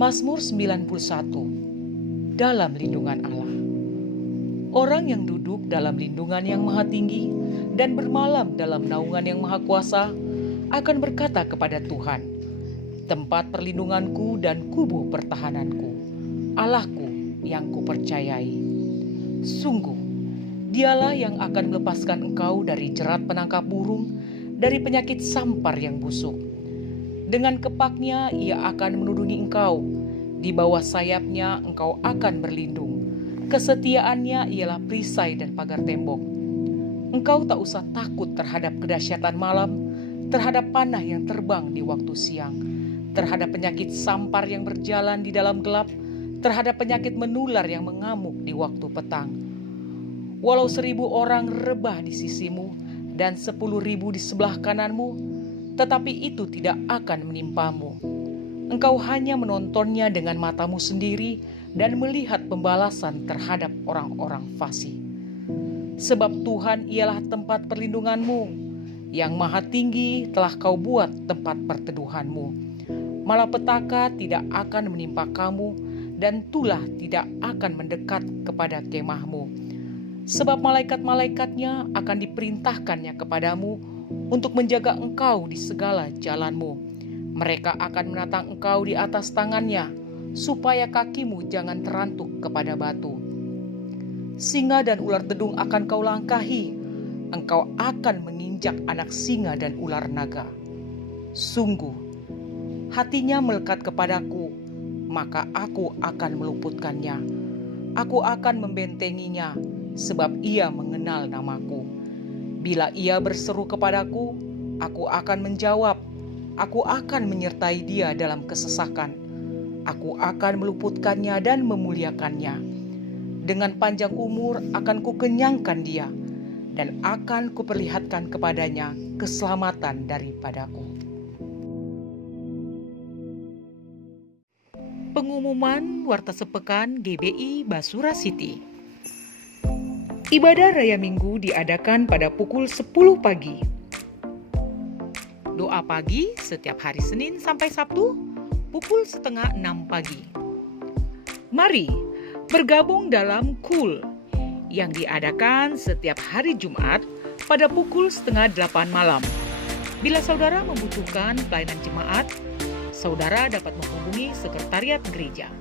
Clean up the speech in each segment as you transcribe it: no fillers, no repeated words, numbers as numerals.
Mazmur 91. Dalam lindungan Allah. Orang yang duduk dalam lindungan yang maha tinggi dan bermalam dalam naungan yang maha kuasa akan berkata kepada Tuhan, tempat perlindunganku dan kubu pertahananku, Allahku yang kupercayai. Sungguh, dialah yang akan melepaskan engkau dari jerat penangkap burung, dari penyakit sampar yang busuk. Dengan kepaknya ia akan menudungi engkau, di bawah sayapnya engkau akan berlindung. Kesetiaannya ialah perisai dan pagar tembok. Engkau tak usah takut terhadap kedahsyatan malam, terhadap panah yang terbang di waktu siang, terhadap penyakit sampar yang berjalan di dalam gelap, terhadap penyakit menular yang mengamuk di waktu petang. Walau 1.000 orang rebah di sisimu dan 10.000 di sebelah kananmu, tetapi itu tidak akan menimpamu. Engkau hanya menontonnya dengan matamu sendiri dan melihat pembalasan terhadap orang-orang fasik. Sebab Tuhan ialah tempat perlindunganmu, yang maha tinggi telah kau buat tempat perteduhanmu. Malapetaka tidak akan menimpa kamu, dan tulah tidak akan mendekat kepada kemahmu. Sebab malaikat-malaikatnya akan diperintahkannya kepadamu untuk menjaga engkau di segala jalanmu. Mereka akan menatang engkau di atas tangannya, supaya kakimu jangan terantuk kepada batu. Singa dan ular dedung akan kau langkahi, engkau akan menginjak anak singa dan ular naga. Sungguh, hatinya melekat kepadaku, maka aku akan meluputkannya. Aku akan membentenginya, sebab ia mengenal namaku. Bila ia berseru kepadaku, aku akan menjawab. Aku akan menyertai dia dalam kesesakan. Aku akan meluputkannya dan memuliakannya. Dengan panjang umur akan kukenyangkan dia, dan akan kuperlihatkan kepadanya keselamatan daripadaku. Pengumuman Warta Sepekan GBI Basura City. Ibadah Raya Minggu diadakan pada pukul 10 pagi. Doa pagi setiap hari Senin sampai Sabtu pukul 5:30 pagi. Mari bergabung dalam KUL yang diadakan setiap hari Jumat pada pukul 7:30 malam. Bila saudara membutuhkan pelayanan jemaat, saudara dapat menghubungi sekretariat gereja.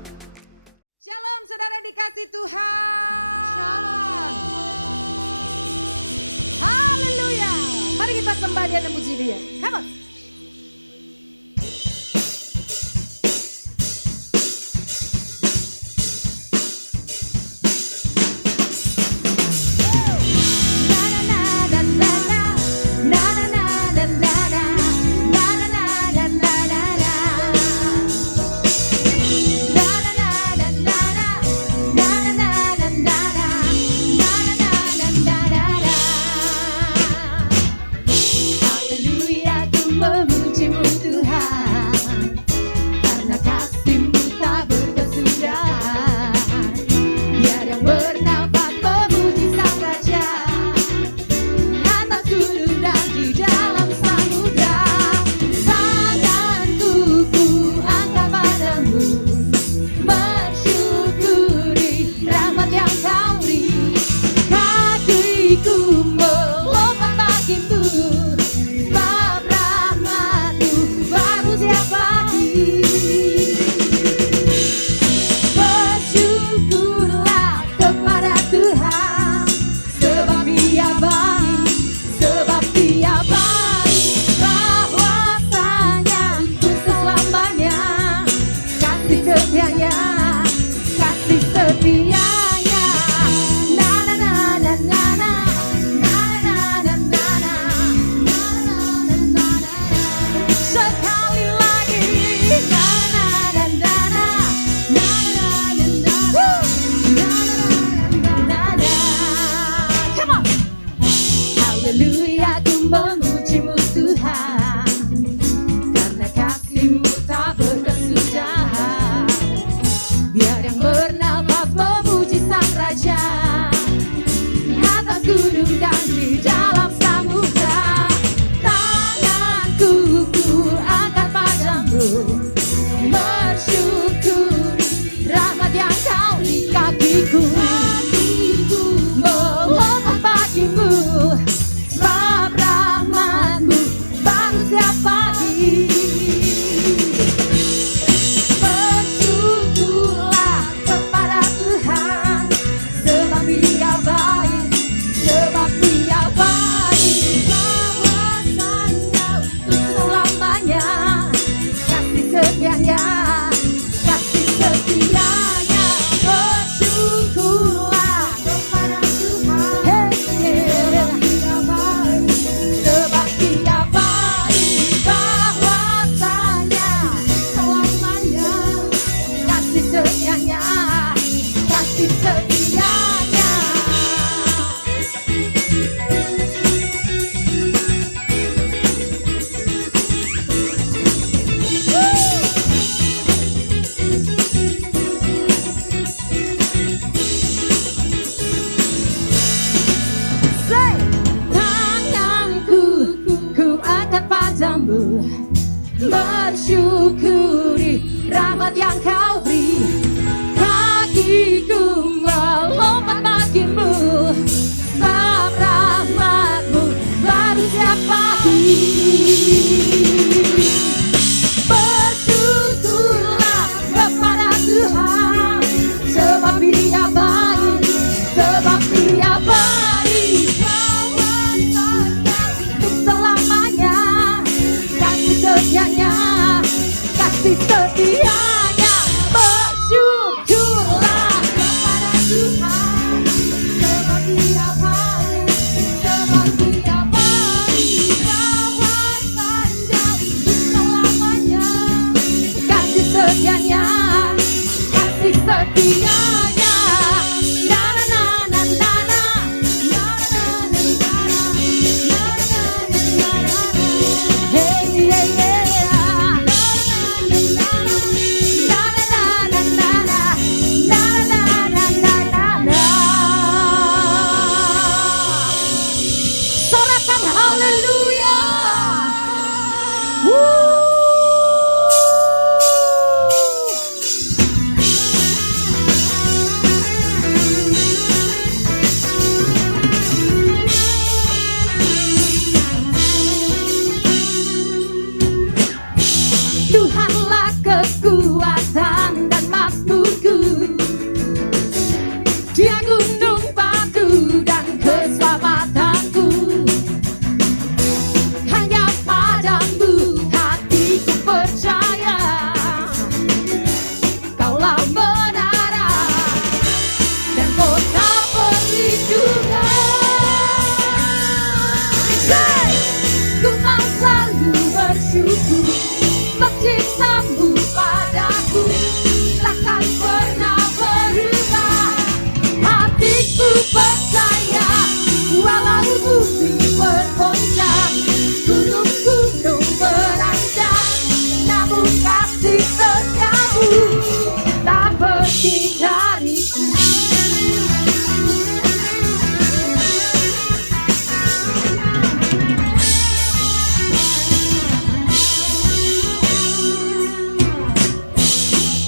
Shalom saudara dikasih Tuhan. Shalom. Haleluya. Mari kita sembah Dia dan puji Dia. Come on. Hallelujah. kakiku melompat bagimu, sebab rahmat-Mu baru setiap pagi. Bersyukurlah kepada Tuhan, sebab Dia baik, sebab Dia baik. Kawasannya untuk selamanya, kasih setianya, kasih setianya. Bersyukurlah kepada Tuhan, sebab Dia baik, sebab Dia baik. Kawasannya selamanya, kasih setianya, kasih setianya. Say, tanganku ku angkat padamu, bersyukuri rahmat yang Kau beri. Kakiku melompat bagimu, sebab rahmat-Mu baru setiap pagi. Bersyukurlah kepada Tuhan, sebab Dia baik, sebab Dia baik. Kawasannya untuk selamanya, kasih setianya, kasih setianya. Bersyukurlah kepada Tuhan, sebab Dia baik, sebab Dia baik. Kawasannya untuk selamanya, kasih setianya, kasih setianya. Na na na na na na, na na na na, na na na na. Hey yeah yeah. Na na na na na, na na na na na. Sorakan haleluya. Tuhanlah kekuatan dan makmurku, Dia gunung batu dan keselamatanku. Hanya padamu hatiku percaya, Kaulah menara dan kota perlindungan. Say, ku mau selalu bersyukur, sebab cinta-Mu padaku takkan pernah berubah. Hatiku percaya, walau bumi bergoncang, gunung-gunung beranjak, namun kasih setiamu tak pergi dariku.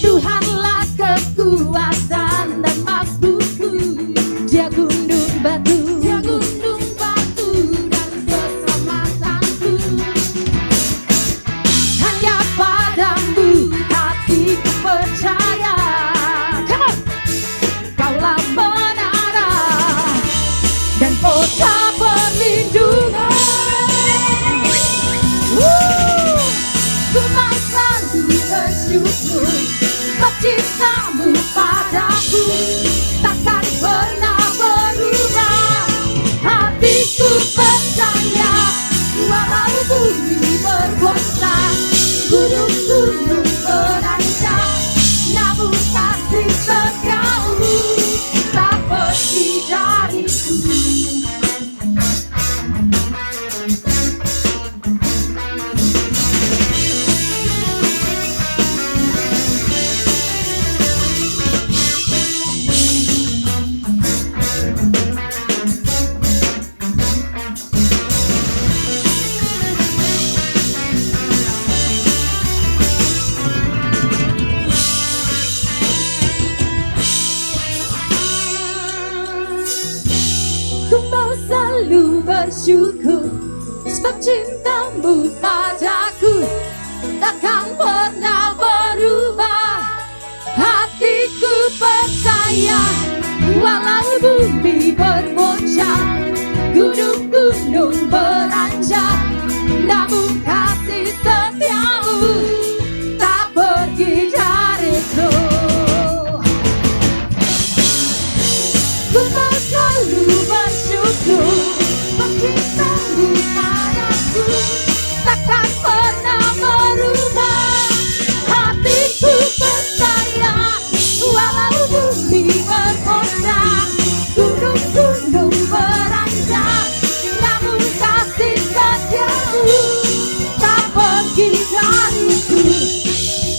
Tuhanlah kekuatan dan makmurku, Dia gunung batu, Dia gunung batu dan keselamatanku. Hanya padamu hatiku percaya. Come on. Kaulah menara dan kota perlindungan. Ku mau selalu bersyukur, sebab cinta-Mu padaku takkan pernah berubah. Hatiku percaya, walau bumi bergoncang, gunung-gunung beranjak, namun kasih setiamu tak pergi dariku. bersyukur, sebab cintamu padaku takkan pernah berubah. Hatiku percaya, walau bumi bergoncang, gunung-gunung beranjak, namun kasih setiamu tak pergi dariku. Ku mau selalu bersyukur, sebab cintamu padaku takkan pernah berubah. Hatiku percaya, walau bumi bergoncang, gunung-gunung beranjak, namun kasih setiamu tak pergi dariku.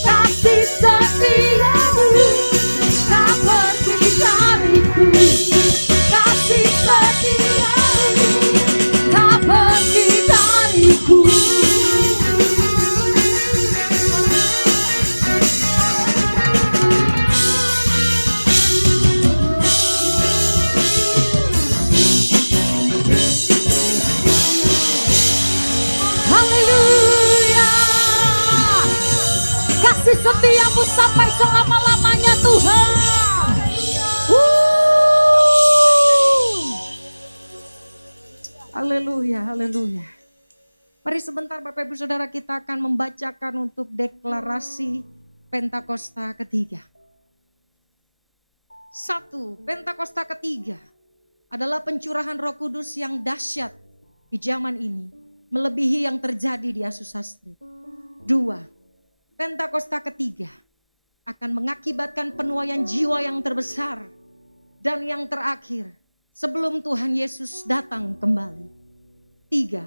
Kasih setiamu tak pergi dariku. Kasih setiamu tak pergi dariku. Haleluya. Kasih setiamu sampai selama-lamanya Tuhan. Haleluya, haleluya. Mari sebentar Bapak Ibu Saudara, kita akan membacakan untuk deklarasi Pentakosta ketiga. 1. Pentakosta ketiga adalah pencurahan Roh Kudus yang dahsyat di zaman ini, melebihi yang terjadi di Asusastri. 2. Pentakosta ketiga akan mengakibatkan penuaian jiwa yang terbesar dan yang terakhir sebelum Tuhan Yesus datang kembali. 3.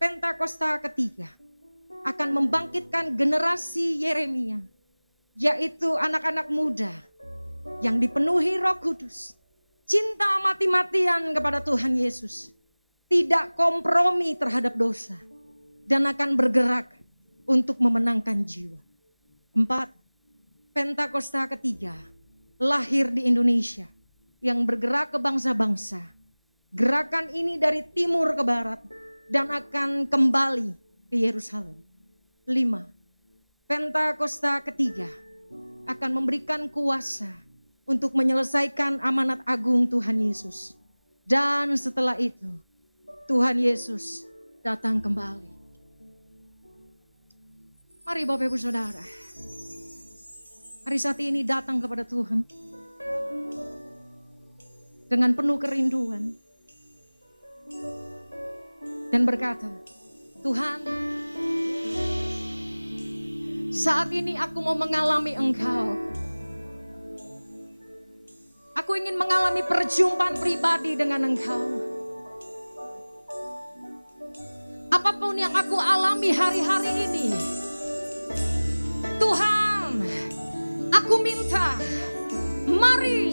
Pentakosta ketiga akan membangkitkan generasi Yeremia, yaitu anak-anak muda yang dipenuhi Roh Kudus, cinta mati-matian kepada Tuhan Yesus, tidak kompromi terhadap dosa, dan akan bergerak untuk memenangkan jiwa. 4. Pentakosta ketiga lahir di Indonesia yang bergerak ke bangsa-bangsa. Gerakan ini dari timur ke barat dan akan kembali ke Yerusalem. 5. Pentakosta ketiga akan memberikan kuasa untuk menyelesaikan amanat agung Tuhan Yesus. Dan setelah itu Tuhan Yesus datang kembali. Mari Bapak Ibu Saudara, hari saat ini datang kepada Tuhan dengan penuh kerinduan dan berkata, Tuhan, saat ini aku mau mengalami Engkau. Aku ingin mengalami perjumpaan pribadi dengan Engkau. Apapun yang aku alami hari-hari ini, Tuhan, aku minta, mari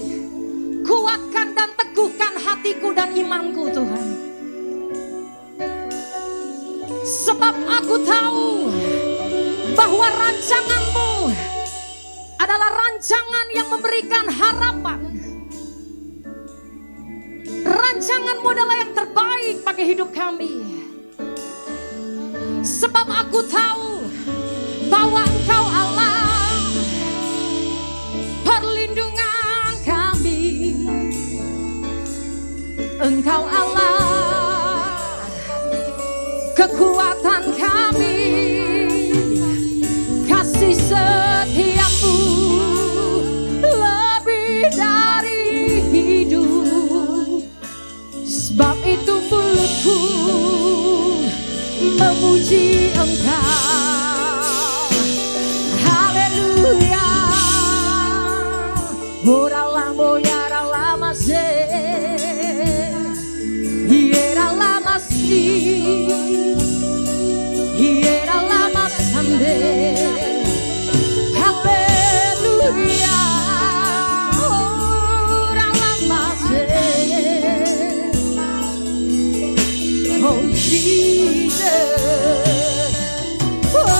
kuatkan dan teguhkan hatiku dan imanku Tuhan. Sebab aku tahu bahwa rancangan-Mu adalah rancangan yang memberikan harapan. Rancangan-Mu adalah yang terbaik bagi hidup kami. Sebab aku tahu bahwa Engkau Allah perlindungan kami. Engkau Allah kekuatan kami. Kasih setiamu lebih dari hidup. Sebab itu mulutku memuji Engkau. Haleluya. Ora lamo yara lama se. Hiera lama si. Hiera lama sande. Haleluya. Ora lama se. Oh Jesus. Oh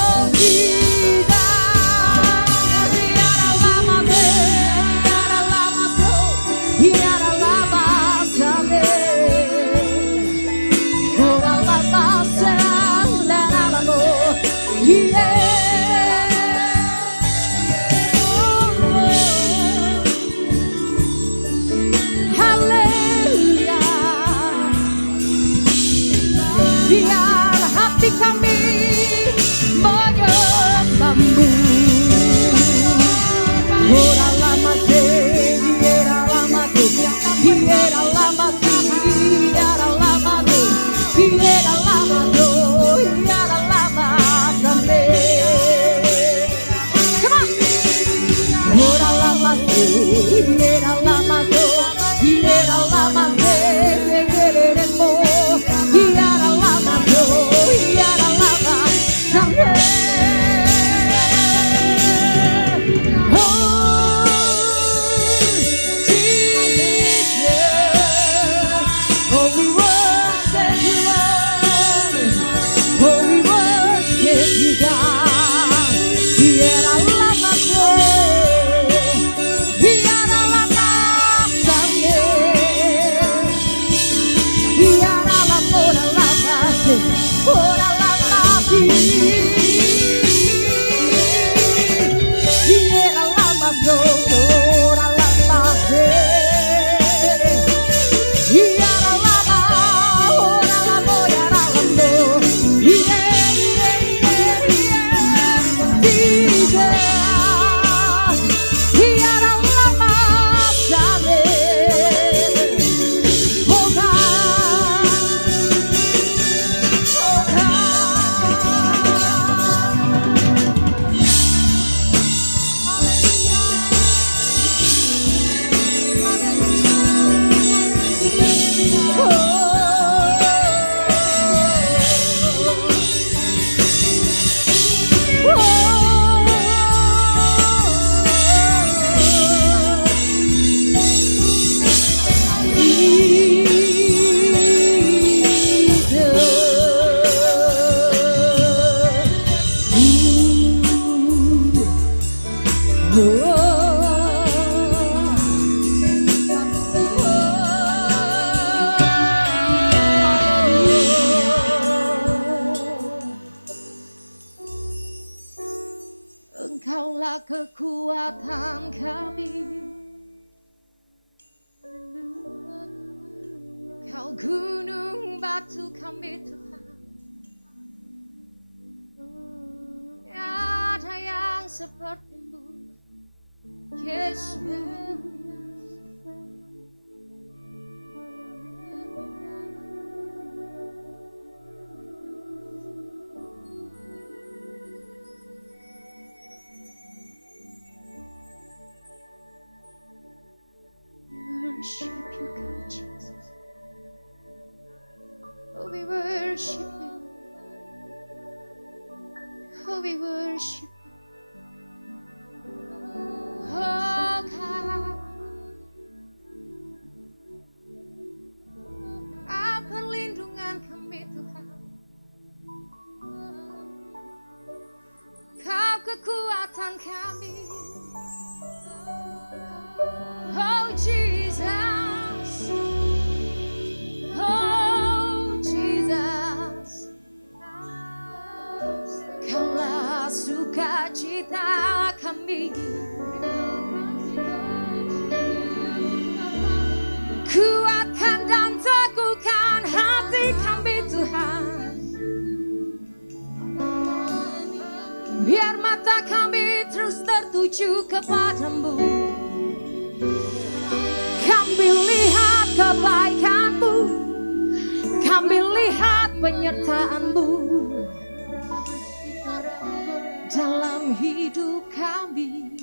Engkaulah kekuatan kami, Kau gunung batu kami Tuhan. Tiada yang seperti-Mu, Yesus. Worship you, God Jesus. Oh, we worship you. Oh, we worship you. Oh, God. Kau perlindungan kami, Tuhan. Kau kekuatan kami. Oh, Jesus. Oh, Jesus. Kaulah sukacita kami. Kuatkan dan teguhkan hati kami, Tuhan. Biar mata kami terus tertuju kepadamu. Kami lihat kebaikan-Mu, kami lihat penyertaan-Mu dalam hidup kami.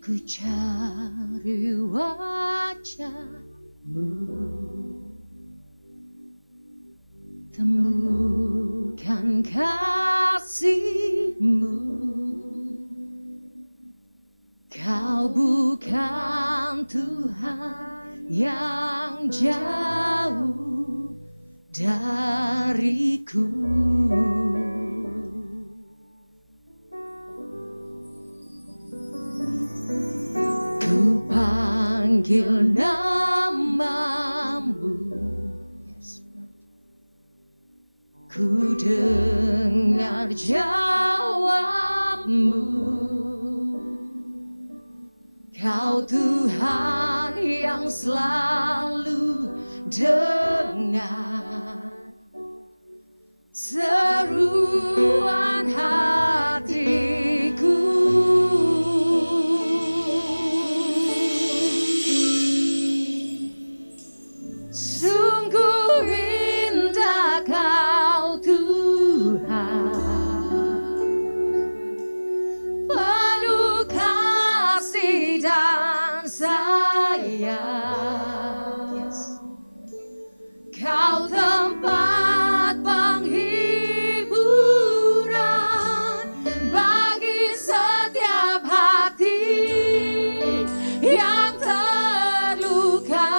Ku cari wajah-Mu, temukan kasih-Mu. Kau bukan Tuhan yang jauh dariku. Ku panggil nama-Mu, ku dengar jawab-Mu. Kau Tuhan yang selalu dengar seruan hatiku. Sungguh indah Kau Tuhan, penuh kasih dan sayang. Kau tempat penghiburan bagi setiap hati yang terluka.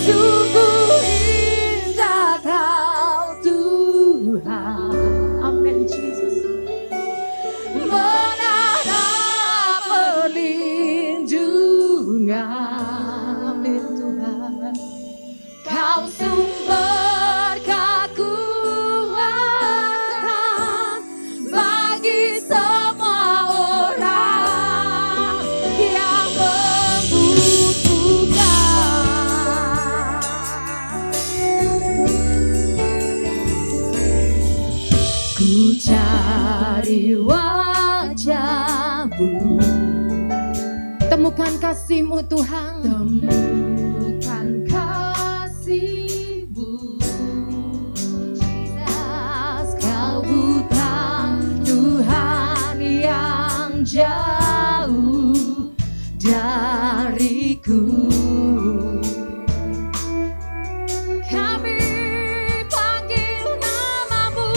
Sungguh indah Kau Tuhan. Amin, Jesus. Menara perlindungan, amin Tuhan. Kau sumber kekuatan bagi semua orang yang membutuhkan. Ku cari wajah-Mu, temukan kasih-Mu Tuhan. Temukan kasih-Mu, Jesus. Kau bukan Tuhan yang jauh dariku. Kami panggil nama-Mu,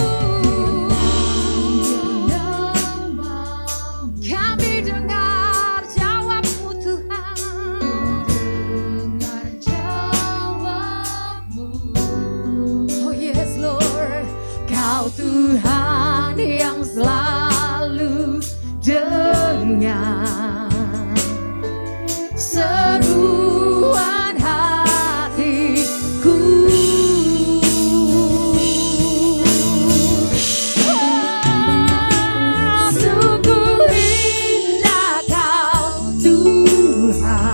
kami dengar jawab-Mu Tuhan. Kau Tuhan yang selalu dengar seruan hatiku. Sungguh indah Kau Tuhan,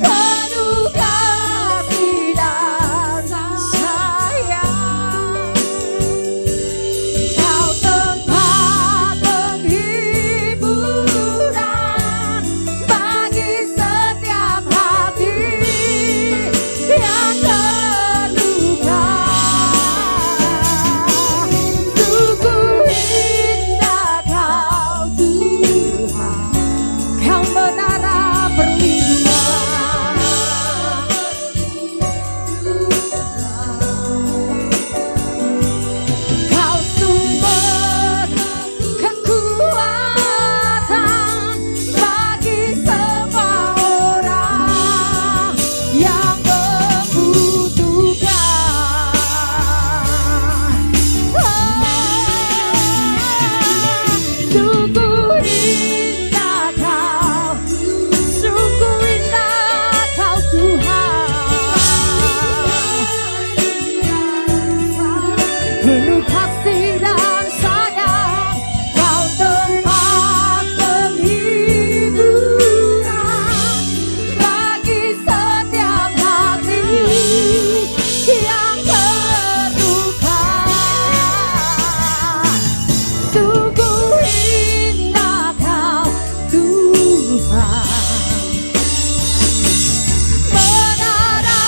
penuh kasih dan sayang. Kau tempat penghiburan bagi setiap hati yang terluka. Sungguh indah Kau Tuhan, Kau menara perlindungan. Kau sumber kekuatan bagi semua orang yang membutuhkan. Sungguh indah Kau, sungguh indah Kau Tuhan, penuh kasih dan sayang. Kau tempat penghiburan bagi setiap hati yang terluka. Sungguh indah Kau Tuhan, menara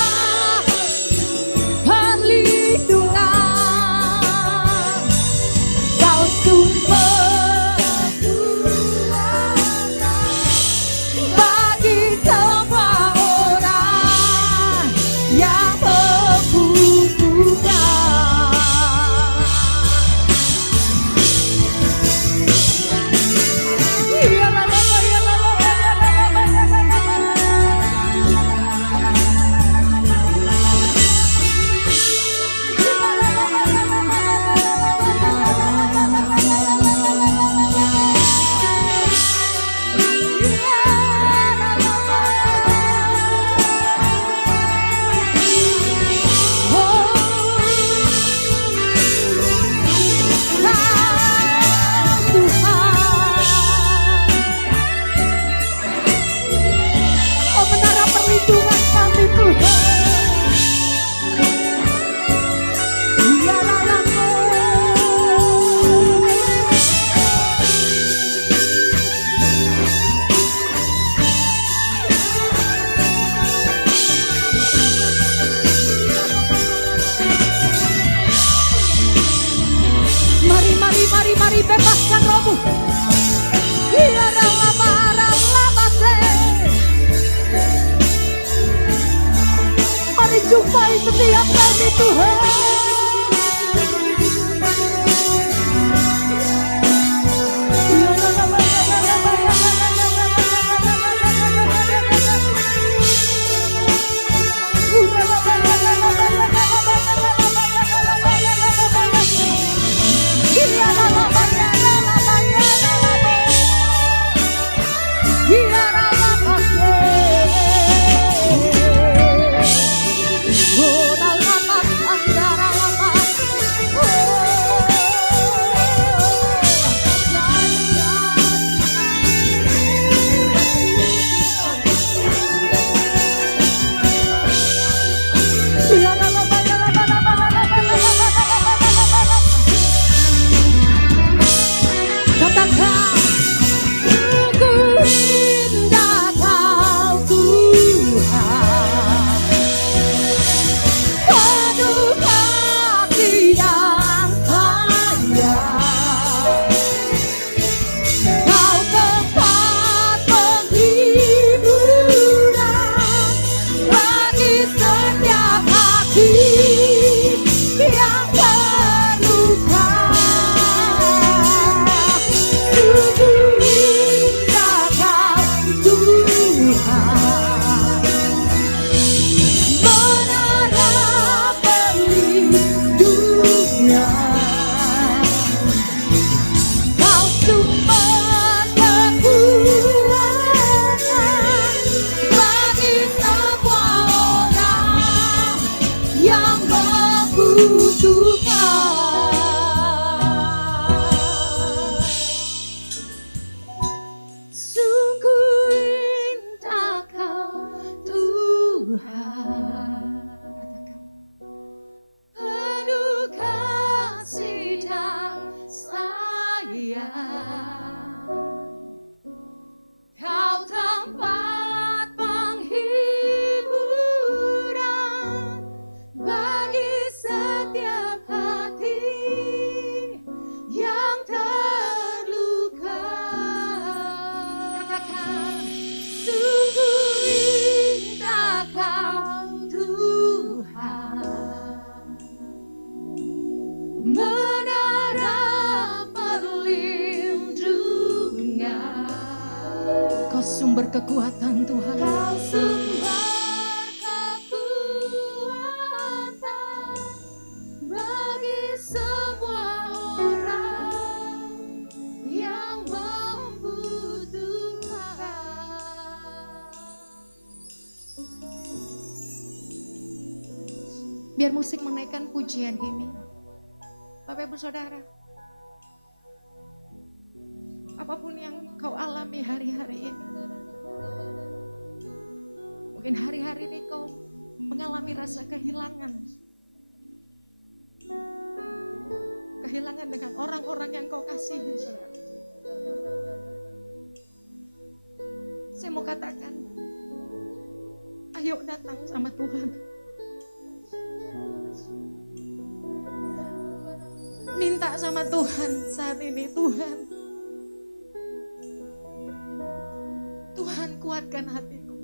perlindungan. Kau sumber bagi semua orang yang membutuhkan. Oh menara perlindungan kami Tuhan. Ya mari bebaskan rohmu. Ya mari jumpai setiap kami Tuhan. Oh, Sungguh indah Kau Tuhan. Katakan. Penuh kasih dan sayang. Kau tempat penghiburan bagi setiap hati yang terluka. Katakan, sungguh indah Kau Tuhan, menara perlindungan. Kau sumber kekuatan Tuhan. Kau sumber kekuatan bagi semua orang yang membutuhkan. Biar musik menaikkan pujian ini. Bapak Ibu Saudara, apapun yang kau alami hari-hari ini, mungkin hari-hari ini kau mengalami rasa kehilangan. Kehilangan dengan orang-orang yang kau kasihi, saudara. Saya mau katakan, ayo datang sama Tuhan. Minta sama Tuhan saat ini, Tuhan. Tuhan kuatkan hatiku.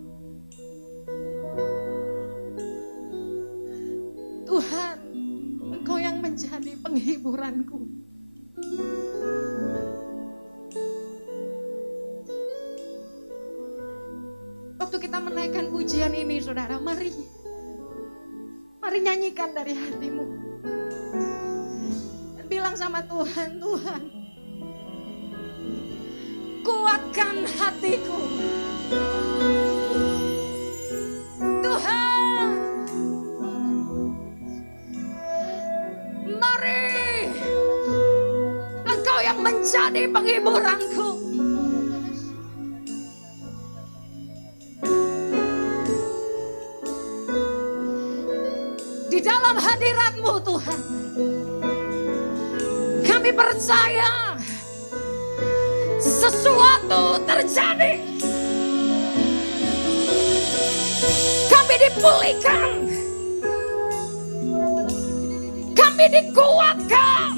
Tuhan, Engkau yang menjadi penghiburanku. Waktu kita menaikkan pujian ini, saudara, mari nyanyikan dari hatimu. Dan bilang sama Tuhan, Tuhan, kuatkan hatiku. Tuhan, mari Engkau yang menjadi penghiburanku. Di dalam hadirat-Mu Tuhan, kami percaya sesuatu terjadi. Kami dipulihkan, kami dikuatkan.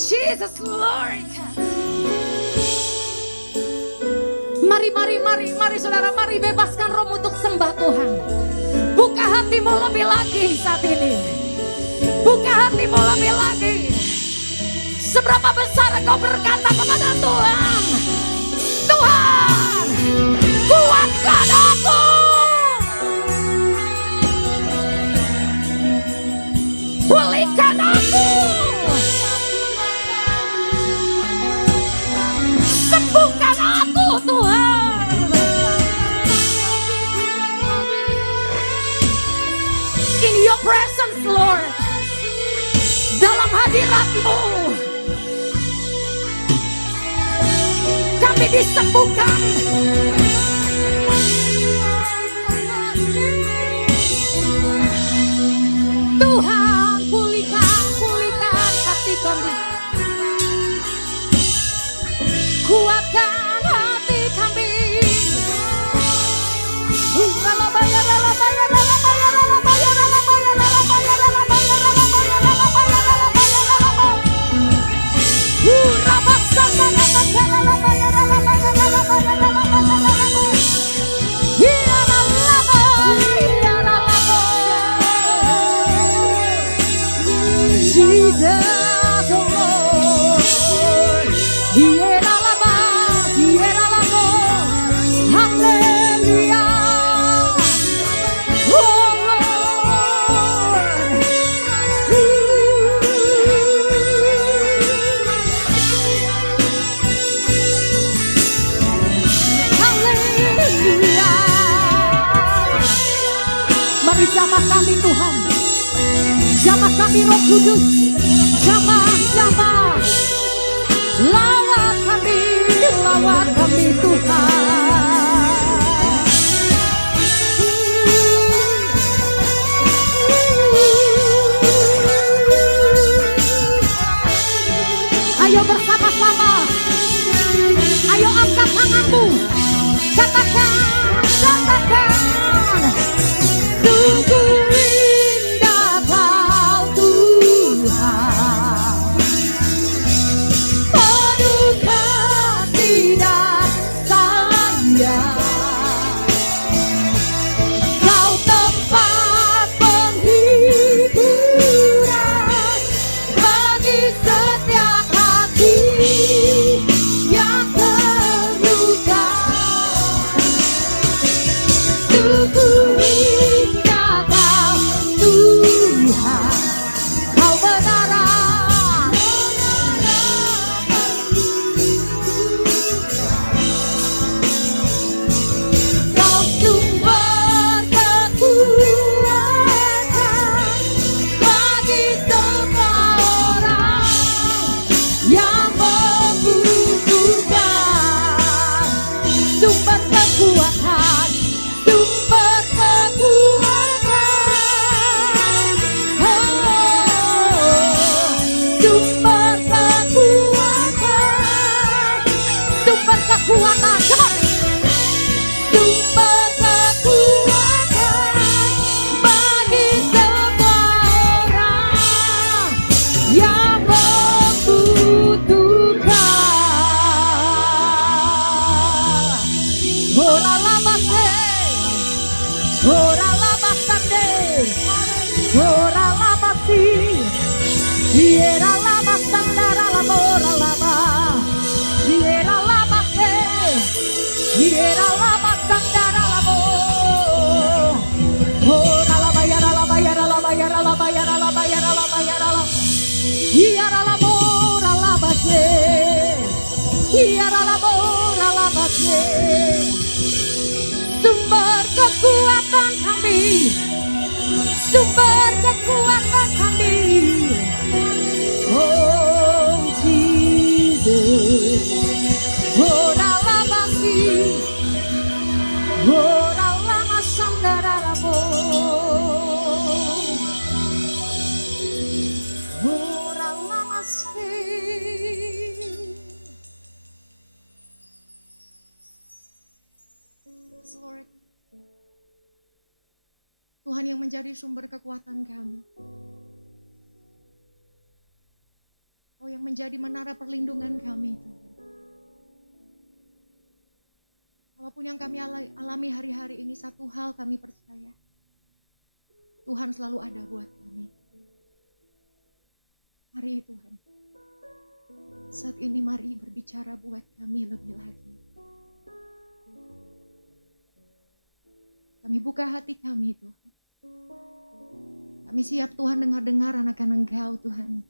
Jesus Lord. Mari saudara, mari bebaskan rohmu untuk sembah Tuhan. Buka hatimu lebih lagi saat ini. Buka hatimu lebih lagi. Seberapa besar engkau berkata kepada Tuhan, Tuhan, kuatkan aku. Pulihkan aku. Sembuhkan aku Tuhan. In your presence Lord, dalam hadirat-Mu kami disembuhkan. Tuhan, pulihkan hati kami. Kuatkan hati kami. Jamah kami Tuhan, jamah kami Roh Kudus, jamah lawat kami Tuhan. Ayo bersama-sama, ayo angkat tanganmu, katakan, sungguh indah Kau Tuhan, penuh kasih dan sayang, Kau tempat penghiburan bagi setiap hati yang terluka. Sungguh indah Kau Tuhan, Kau benaran, Kau sumber kekuatan bagi semua orang yang membutuhkan. Sumber kekuatan, sumber kekuatan, sumber kekuatan, sumber kekuatan, sumber kekuatan bagi semua orang yang membutuhkan. Ora labase, ora labasande, ora labasi, iera labasandara labora laba, iera labase, iera labasandara labo, ora labayara labayara labayara labayara labayara labayara la, iera labora labase, iera labora labase. Sumber kekuatan kami, sumber kekuatan kami. Oh Jesus, oh dalabasi, oh dalama sandarabo, oh dalama si. Lord, Tuhan yang menjadi sumber kekuatan kami, Kau yang menjadi menara perlindungan kami Tuhan. Apapun yang kami alami hari-hari ini, satu hal kami percaya, Tuhan selalu ada buat kami. Mari Tuhan, saat ini mari berbicara buat kami lebih lagi. Kami buka hati kami Tuhan. Kami siap Tuhan dengar anak-anak Engkau Tuhan.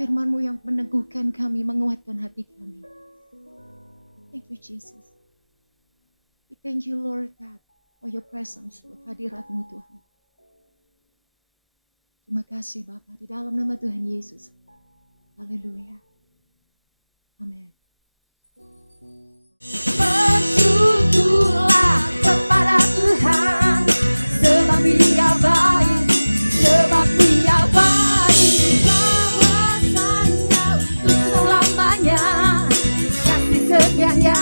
Firman-Mu yang meneguhkan kami, menguatkan hati kami. Thank you Jesus. We thank you Lord God for your presence, buat hadirat-Mu Tuhan. Terima kasih Bapa, di dalam nama Tuhan Yesus. Haleluya. Amin. Bersyukurlah kepada Tuhan, sebab Dia baik, sebab Dia baik. Kawasannya untuk selamanya, kasih setianya,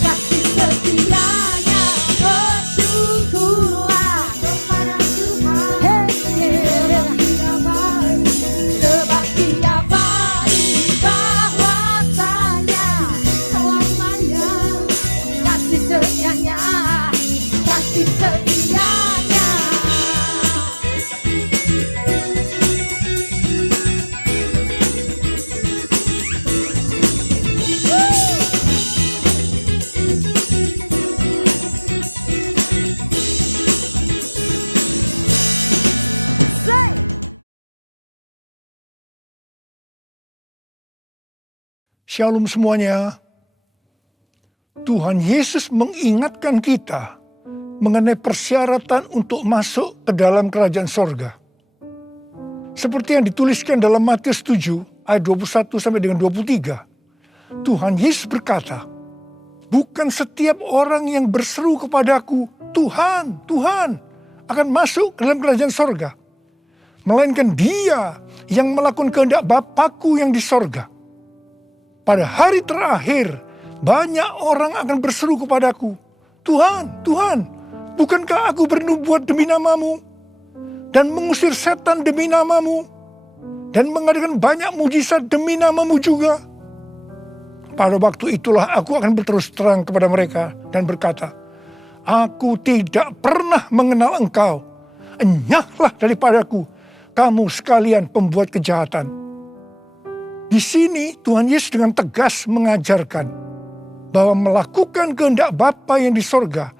kasih setianya. Bersyukurlah kepada Tuhan, sebab Dia baik, sebab Dia baik. Kawasannya selamanya, kasih setianya, kasih setianya. Shalom semuanya. Tuhan Yesus mengingatkan kita mengenai persyaratan untuk masuk ke dalam kerajaan sorga. Seperti yang dituliskan dalam Matius 7 ayat 21 sampai dengan 23. Tuhan Yesus berkata, bukan setiap orang yang berseru kepadaku, Tuhan, Tuhan, akan masuk ke dalam kerajaan sorga. Melainkan dia yang melakukan kehendak Bapa-Ku yang di sorga. Pada hari terakhir, banyak orang akan berseru kepadaku, Tuhan, Tuhan, bukankah aku bernubuat demi namamu? Dan mengusir setan demi namamu? Dan mengadakan banyak mujizat demi namamu juga? Pada waktu itulah aku akan berterus terang kepada mereka dan berkata, aku tidak pernah mengenal engkau. Enyahlah daripadaku, kamu sekalian pembuat kejahatan. Di sini Tuhan Yesus dengan tegas mengajarkan bahwa melakukan kehendak Bapa yang di sorga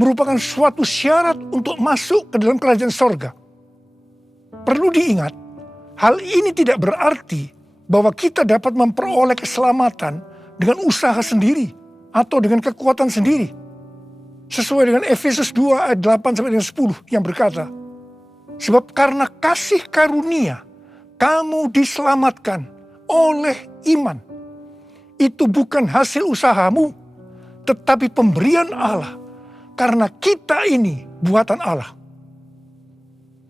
merupakan suatu syarat untuk masuk ke dalam kerajaan sorga. Perlu diingat, hal ini tidak berarti bahwa kita dapat memperoleh keselamatan dengan usaha sendiri atau dengan kekuatan sendiri. Sesuai dengan Efesus 2 ayat 8 sampai dengan 10 yang berkata, sebab karena kasih karunia kamu diselamatkan oleh iman. Itu bukan hasil usahamu, tetapi pemberian Allah. Karena kita ini buatan Allah.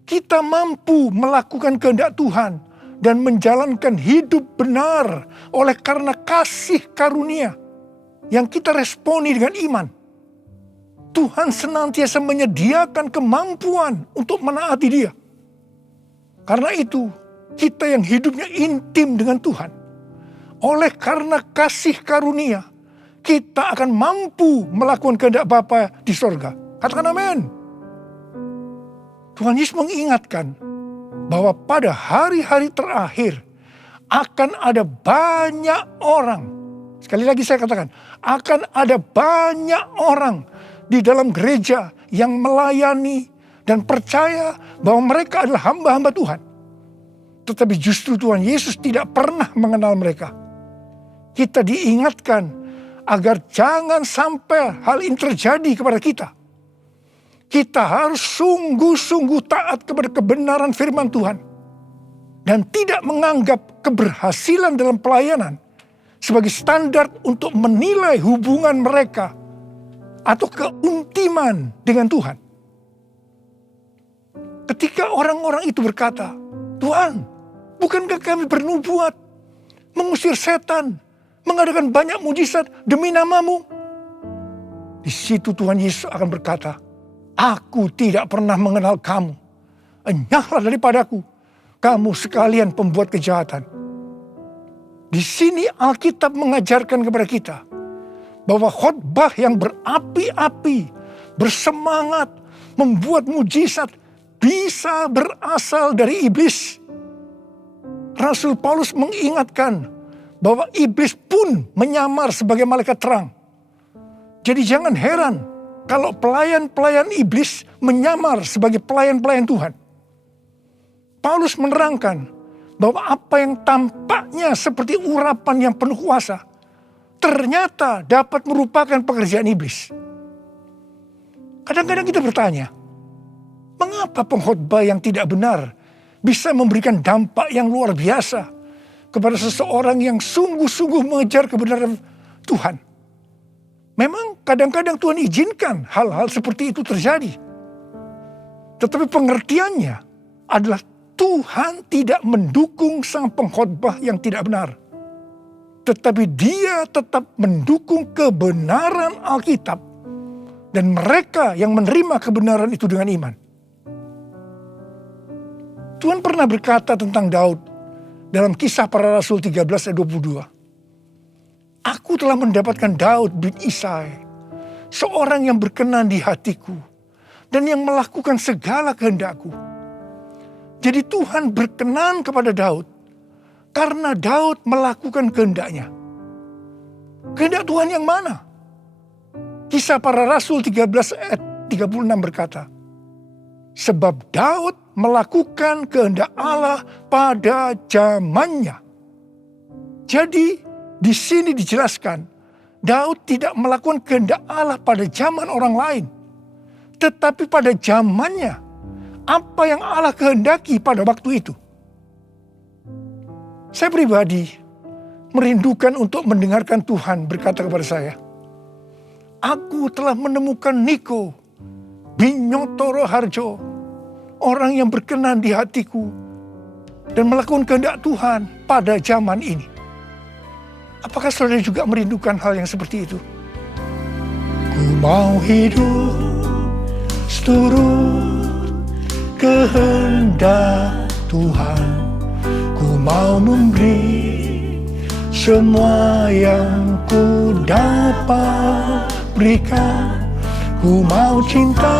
Kita mampu melakukan kehendak Tuhan dan menjalankan hidup benar oleh karena kasih karunia yang kita responi dengan iman. Tuhan senantiasa menyediakan kemampuan untuk menaati Dia. Karena itu, kita yang hidupnya intim dengan Tuhan, oleh karena kasih karunia, kita akan mampu melakukan kehendak Bapa di sorga. Katakan amin. Tuhan Yesus mengingatkan bahwa pada hari-hari terakhir akan ada banyak orang. Sekali lagi saya katakan, akan ada banyak orang di dalam gereja yang melayani dan percaya bahwa mereka adalah hamba-hamba Tuhan. Tetapi justru Tuhan Yesus tidak pernah mengenal mereka. Kita diingatkan agar jangan sampai hal ini terjadi kepada kita. Kita harus sungguh-sungguh taat kepada kebenaran firman Tuhan. Dan tidak menganggap keberhasilan dalam pelayanan sebagai standar untuk menilai hubungan mereka atau keuntiman dengan Tuhan. Ketika orang-orang itu berkata, Tuhan, bukankah kami bernubuat, mengusir setan, mengadakan banyak mujizat demi namamu? Di situ Tuhan Yesus akan berkata, aku tidak pernah mengenal kamu. Enyahlah daripadaku, kamu sekalian pembuat kejahatan. Di sini Alkitab mengajarkan kepada kita bahwa khotbah yang berapi-api, bersemangat, membuat mujizat bisa berasal dari iblis. Rasul Paulus mengingatkan bahwa iblis pun menyamar sebagai malaikat terang. Jadi jangan heran kalau pelayan-pelayan iblis menyamar sebagai pelayan-pelayan Tuhan. Paulus menerangkan bahwa apa yang tampaknya seperti urapan yang penuh kuasa, ternyata dapat merupakan pekerjaan iblis. Kadang-kadang kita bertanya, mengapa pengkhotbah yang tidak benar bisa memberikan dampak yang luar biasa kepada seseorang yang sungguh-sungguh mengejar kebenaran Tuhan? Memang kadang-kadang Tuhan izinkan hal-hal seperti itu terjadi. Tetapi pengertiannya adalah Tuhan tidak mendukung sang pengkhotbah yang tidak benar. Tetapi Dia tetap mendukung kebenaran Alkitab. Dan mereka yang menerima kebenaran itu dengan iman. Tuhan pernah berkata tentang Daud dalam Kisah Para Rasul 13 ayat 22. Aku telah mendapatkan Daud bin Isai, seorang yang berkenan di hatiku dan yang melakukan segala kehendakku. Jadi Tuhan berkenan kepada Daud karena Daud melakukan kehendaknya. Kehendak Tuhan yang mana? Kisah Para Rasul 13 ayat 36 berkata, sebab Daud melakukan kehendak Allah pada zamannya. Jadi di sini dijelaskan Daud tidak melakukan kehendak Allah pada zaman orang lain. Tetapi pada zamannya, apa yang Allah kehendaki pada waktu itu. Saya pribadi merindukan untuk mendengarkan Tuhan berkata kepada saya, aku telah menemukan Niko Binyotoro Harjo, orang yang berkenan di hatiku dan melakukan kehendak Tuhan pada zaman ini. Apakah saudara juga merindukan hal yang seperti itu? Ku mau hidup seturut kehendak Tuhan. Ku mau memberi semua yang ku dapat berikan. Ku mau cinta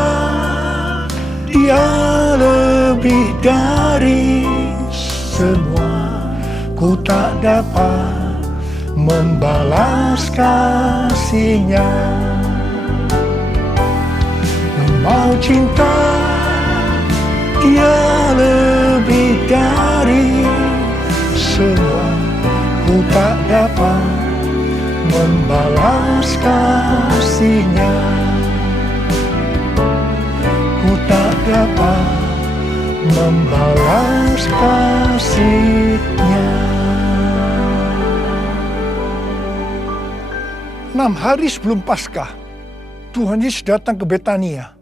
Dia lebih dari semua. Ku tak dapat membalas kasih-Nya. Ku mau cinta Dia lebih dari semua. Ku tak dapat membalas kasih-Nya. Ku tak dapat membalas kasih-Nya. 6 hari sebelum Paskah, Tuhan Yesus datang ke Betania,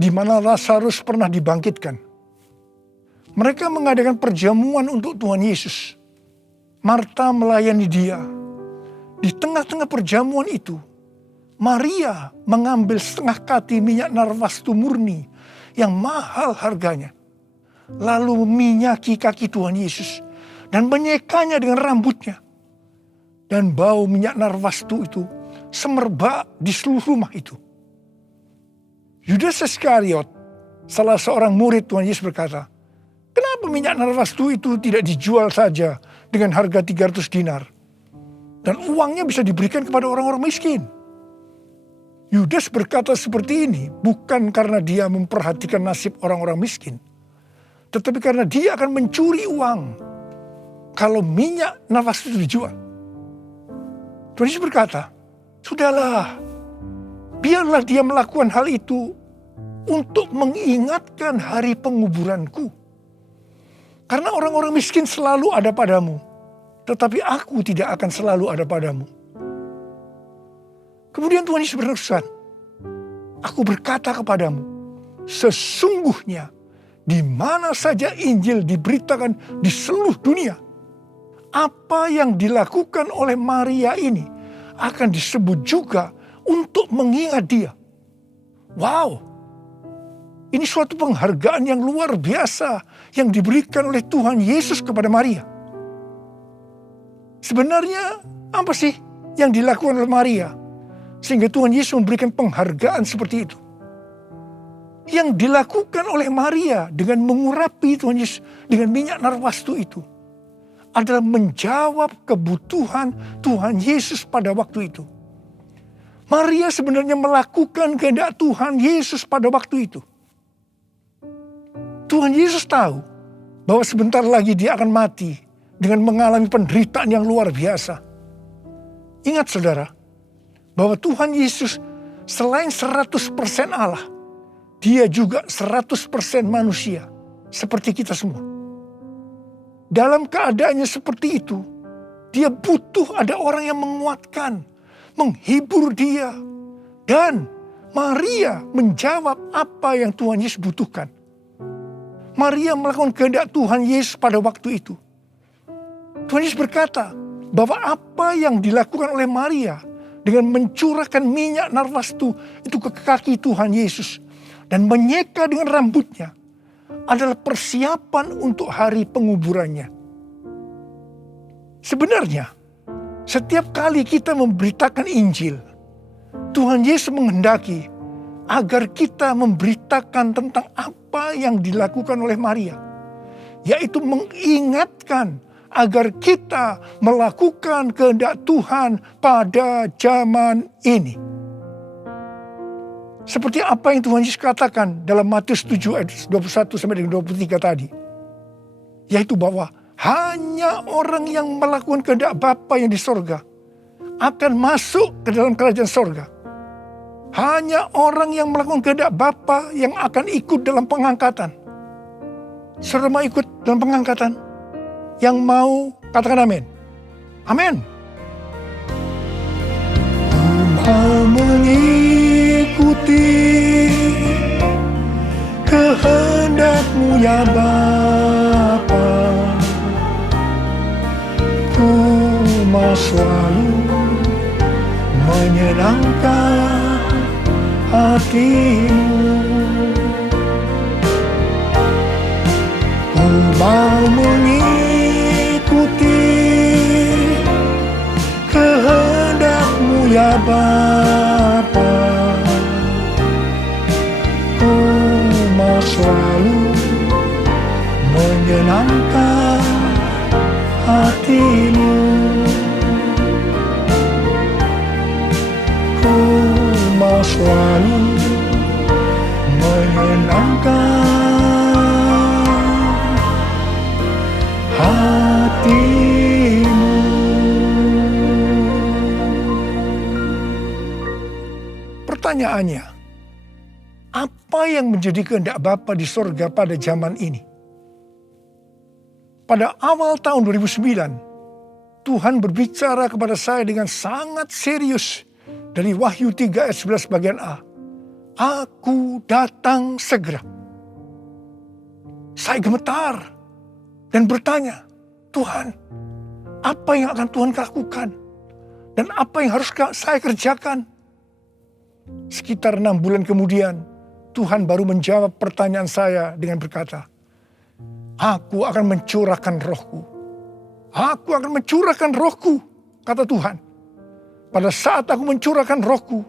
di mana Lazarus pernah dibangkitkan. Mereka mengadakan perjamuan untuk Tuhan Yesus. Marta melayani Dia. Di tengah-tengah perjamuan itu, Maria mengambil setengah kati minyak narwastu murni yang mahal harganya. Lalu minyaki kaki Tuhan Yesus dan menyekanya dengan rambutnya. Dan bau minyak narwastu itu semerbak di seluruh rumah itu. Yudas Iskariot, salah seorang murid Tuhan Yesus berkata, kenapa minyak narwastu itu tidak dijual saja dengan harga 300 dinar? Dan uangnya bisa diberikan kepada orang-orang miskin. Yudas berkata seperti ini bukan karena dia memperhatikan nasib orang-orang miskin. Tetapi karena dia akan mencuri uang kalau minyak narwastu itu dijual. Tuhan Yesus berkata, sudahlah, biarlah dia melakukan hal itu untuk mengingatkan hari penguburanku. Karena orang-orang miskin selalu ada padamu, tetapi aku tidak akan selalu ada padamu. Kemudian Tuhan Yesus berpesan, aku berkata kepadamu, sesungguhnya di mana saja Injil diberitakan di seluruh dunia, apa yang dilakukan oleh Maria ini akan disebut juga untuk mengingat dia. Wow, ini suatu penghargaan yang luar biasa yang diberikan oleh Tuhan Yesus kepada Maria. Sebenarnya apa sih yang dilakukan oleh Maria sehingga Tuhan Yesus memberikan penghargaan seperti itu? Yang dilakukan oleh Maria dengan mengurapi Tuhan Yesus dengan minyak narwastu itu adalah menjawab kebutuhan Tuhan Yesus pada waktu itu. Maria sebenarnya melakukan kehendak Tuhan Yesus pada waktu itu. Tuhan Yesus tahu bahwa sebentar lagi dia akan mati dengan mengalami penderitaan yang luar biasa. Ingat saudara, bahwa Tuhan Yesus selain 100% Allah, dia juga 100% manusia seperti kita semua. Dalam keadaannya seperti itu, dia butuh ada orang yang menguatkan, menghibur dia. Dan Maria menjawab apa yang Tuhan Yesus butuhkan. Maria melakukan kehendak Tuhan Yesus pada waktu itu. Tuhan Yesus berkata bahwa apa yang dilakukan oleh Maria dengan mencurahkan minyak narwastu itu ke kaki Tuhan Yesus dan menyeka dengan rambutnya adalah persiapan untuk hari penguburannya. Sebenarnya, setiap kali kita memberitakan Injil, Tuhan Yesus menghendaki agar kita memberitakan tentang apa yang dilakukan oleh Maria, yaitu mengingatkan agar kita melakukan kehendak Tuhan pada zaman ini. Seperti apa yang Tuhan Yesus katakan dalam Matius 7 ayat 21 sampai dengan 23 tadi. Yaitu bahwa hanya orang yang melakukan kehendak Bapa yang di sorga akan masuk ke dalam kerajaan sorga. Hanya orang yang melakukan kehendak Bapa yang akan ikut dalam pengangkatan. Saudara mau ikut dalam pengangkatan? Yang mau katakan amin. Amin. Mau mengikuti kehendak-Mu ya Bapa. Ku mau selalu menyenangkan hati-Mu. Ku mau mengikuti kehendak-Mu ya Bapa. Ku mau selalu menyenangkan hati-Mu. Ku mau selalu menyenangkan hati-Mu. Pertanyaannya, apa yang menjadi kehendak Bapa di sorga pada zaman ini? Pada awal tahun 2009, Tuhan berbicara kepada saya dengan sangat serius dari Wahyu 3 ayat 11 bagian A. Aku datang segera. Saya gemetar dan bertanya, Tuhan, apa yang akan Tuhan lakukan? Dan apa yang harus saya kerjakan? Sekitar 6 bulan kemudian, Tuhan baru menjawab pertanyaan saya dengan berkata, Aku akan mencurahkan rohku. Aku akan mencurahkan rohku, kata Tuhan. Pada saat aku mencurahkan rohku,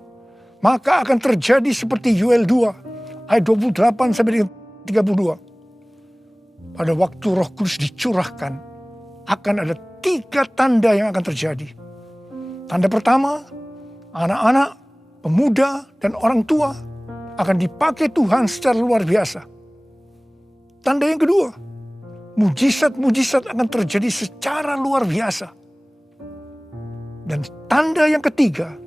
maka akan terjadi seperti Yoel 2, ayat 28 sampai 32. Pada waktu Roh Kudus dicurahkan, akan ada 3 tanda yang akan terjadi. Tanda pertama, anak-anak, pemuda, dan orang tua akan dipakai Tuhan secara luar biasa. Tanda yang kedua, mujizat-mujizat akan terjadi secara luar biasa. Dan tanda yang ketiga,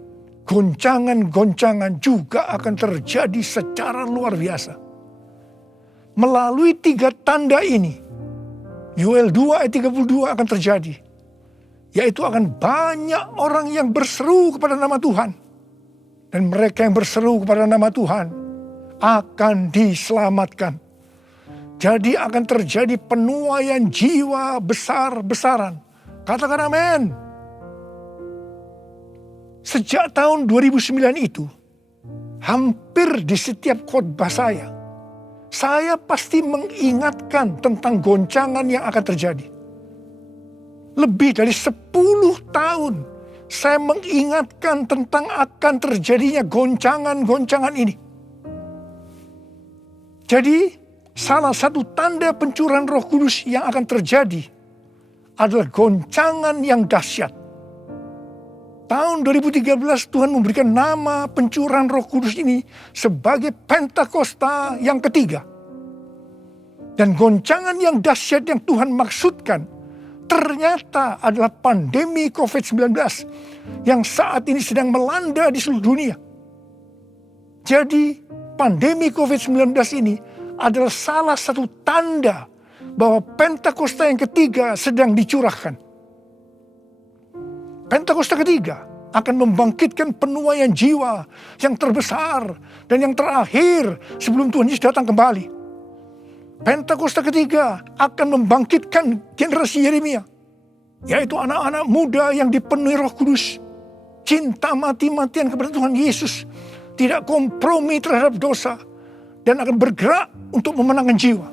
goncangan-goncangan juga akan terjadi secara luar biasa. Melalui 3 tanda ini, Yoel 2 ayat 32 akan terjadi. Yaitu akan banyak orang yang berseru kepada nama Tuhan. Dan mereka yang berseru kepada nama Tuhan akan diselamatkan. Jadi akan terjadi penuaian jiwa besar-besaran. Katakan amin. Sejak tahun 2009 itu, hampir di setiap khotbah saya pasti mengingatkan tentang goncangan yang akan terjadi. Lebih dari 10 tahun saya mengingatkan tentang akan terjadinya goncangan-goncangan ini. Jadi salah satu tanda pencurahan Roh Kudus yang akan terjadi adalah goncangan yang dahsyat. Tahun 2013 Tuhan memberikan nama pencurahan Roh Kudus ini sebagai Pentakosta yang ketiga. Dan goncangan yang dahsyat yang Tuhan maksudkan ternyata adalah pandemi COVID-19 yang saat ini sedang melanda di seluruh dunia. Jadi pandemi COVID-19 ini adalah salah satu tanda bahwa Pentakosta yang ketiga sedang dicurahkan. Pentakosta ketiga akan membangkitkan penuaian jiwa yang terbesar dan yang terakhir sebelum Tuhan Yesus datang kembali. Pentakosta ketiga akan membangkitkan generasi Yeremia, yaitu anak-anak muda yang dipenuhi Roh Kudus, cinta mati-matian kepada Tuhan Yesus, tidak kompromi terhadap dosa, dan akan bergerak untuk memenangkan jiwa.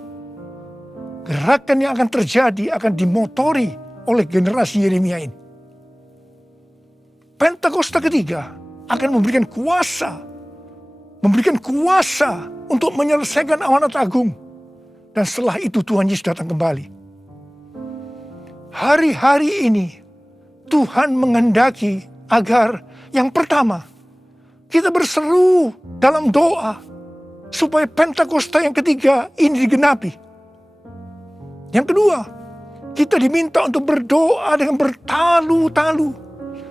Gerakan yang akan terjadi akan dimotori oleh generasi Yeremia ini. Pentakosta ketiga akan memberikan kuasa untuk menyelesaikan amanat agung. Dan setelah itu Tuhan Yesus datang kembali. Hari-hari ini Tuhan menghendaki agar yang pertama, kita berseru dalam doa supaya Pentakosta yang ketiga ini digenapi. Yang kedua, kita diminta untuk berdoa dengan bertalu-talu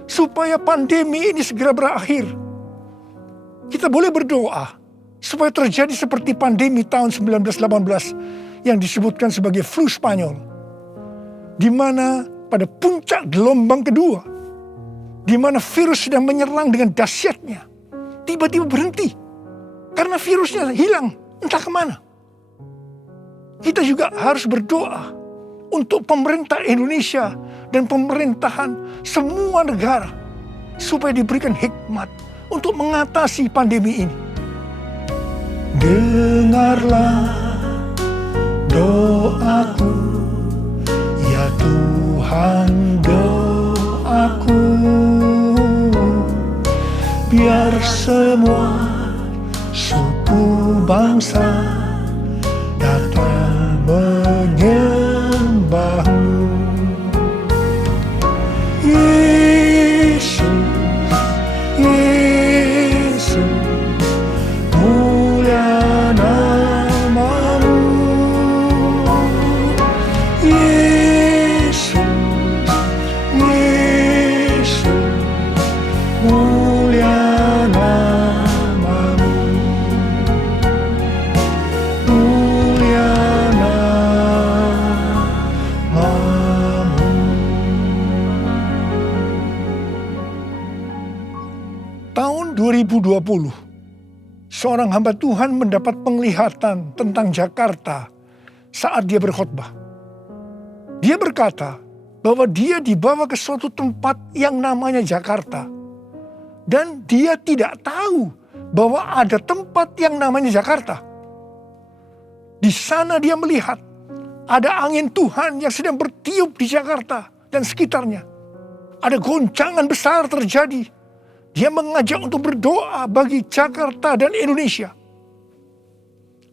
supaya pandemi ini segera berakhir. Kita boleh berdoa supaya terjadi seperti pandemi tahun 1918 yang disebutkan sebagai flu Spanyol, di mana pada puncak gelombang kedua, di mana virus sedang menyerang dengan dahsyatnya, tiba-tiba berhenti karena virusnya hilang entah kemana. Kita juga harus berdoa untuk pemerintah Indonesia dan pemerintahan semua negara supaya diberikan hikmat untuk mengatasi pandemi ini. Dengarlah doaku, ya Tuhan, doaku, biar semua suku bangsa datang menyembahmu. Tahun 2020, seorang hamba Tuhan mendapat penglihatan tentang Jakarta saat dia berkhotbah. Dia berkata bahwa dia dibawa ke suatu tempat yang namanya Jakarta. Dan dia tidak tahu bahwa ada tempat yang namanya Jakarta. Di sana dia melihat ada angin Tuhan yang sedang bertiup di Jakarta dan sekitarnya. Ada goncangan besar terjadi. Dia mengajak untuk berdoa bagi Jakarta dan Indonesia.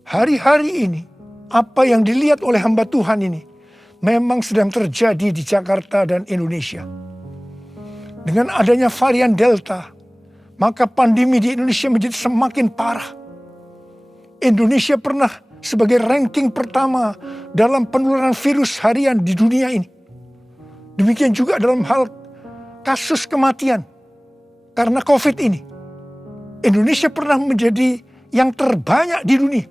Hari-hari ini, apa yang dilihat oleh hamba Tuhan ini memang sedang terjadi di Jakarta dan Indonesia. Dengan adanya varian Delta, maka pandemi di Indonesia menjadi semakin parah. Indonesia pernah sebagai ranking pertama dalam penularan virus harian di dunia ini. Demikian juga dalam hal kasus kematian karena COVID ini. Indonesia pernah menjadi yang terbanyak di dunia.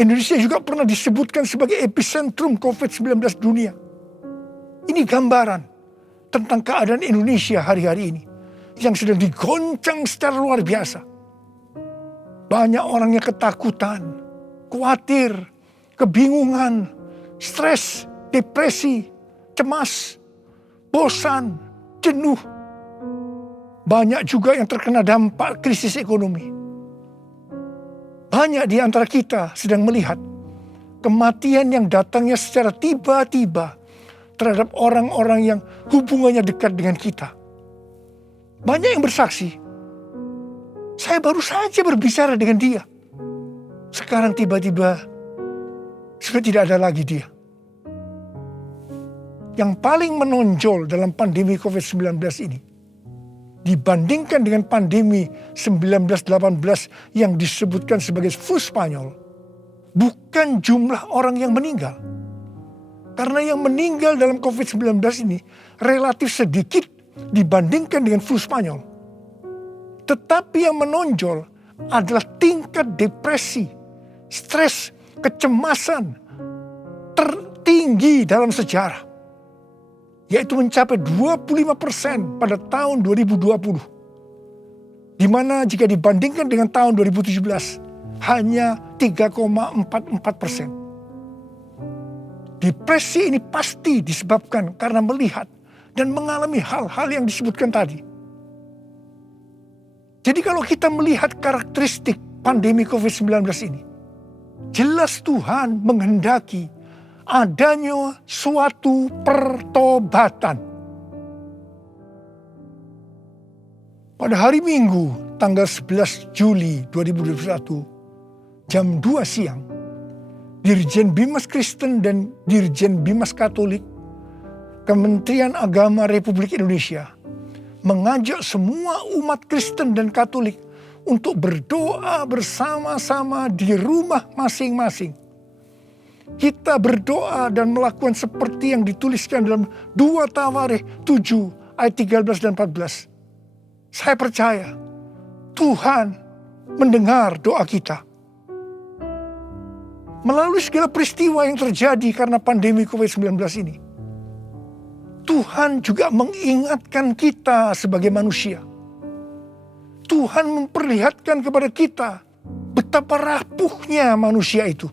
Indonesia juga pernah disebutkan sebagai epicentrum COVID-19 dunia. Ini gambaran tentang keadaan Indonesia hari-hari ini yang sedang digoncang secara luar biasa. Banyak orang yang ketakutan, khawatir, kebingungan, stres, depresi, cemas, bosan, jenuh. Banyak juga yang terkena dampak krisis ekonomi. Banyak di antara kita sedang melihat kematian yang datangnya secara tiba-tiba terhadap orang-orang yang hubungannya dekat dengan kita. Banyak yang bersaksi, saya baru saja berbicara dengan dia. Sekarang tiba-tiba sudah tidak ada lagi dia. Yang paling menonjol dalam pandemi COVID-19 ini, dibandingkan dengan pandemi 1918 yang disebutkan sebagai flu Spanyol, bukan jumlah orang yang meninggal. Karena yang meninggal dalam COVID-19 ini relatif sedikit dibandingkan dengan flu Spanyol. Tetapi yang menonjol adalah tingkat depresi, stres, kecemasan tertinggi dalam sejarah. Yaitu mencapai 25% pada tahun 2020. Di mana jika dibandingkan dengan tahun 2017 hanya 3,44%. Depresi ini pasti disebabkan karena melihat dan mengalami hal-hal yang disebutkan tadi. Jadi kalau kita melihat karakteristik pandemi COVID-19 ini, jelas Tuhan menghendaki adanya suatu pertobatan. Pada hari Minggu tanggal 11 Juli 2021 jam 2 siang, Dirjen Bimas Kristen dan Dirjen Bimas Katolik Kementerian Agama Republik Indonesia mengajak semua umat Kristen dan Katolik untuk berdoa bersama-sama di rumah masing-masing. Kita berdoa dan melakukan seperti yang dituliskan dalam 2 Tawarikh 7 ayat 13 dan 14. Saya percaya Tuhan mendengar doa kita. Melalui segala peristiwa yang terjadi karena pandemi COVID-19 ini, Tuhan juga mengingatkan kita sebagai manusia. Tuhan memperlihatkan kepada kita betapa rapuhnya manusia itu.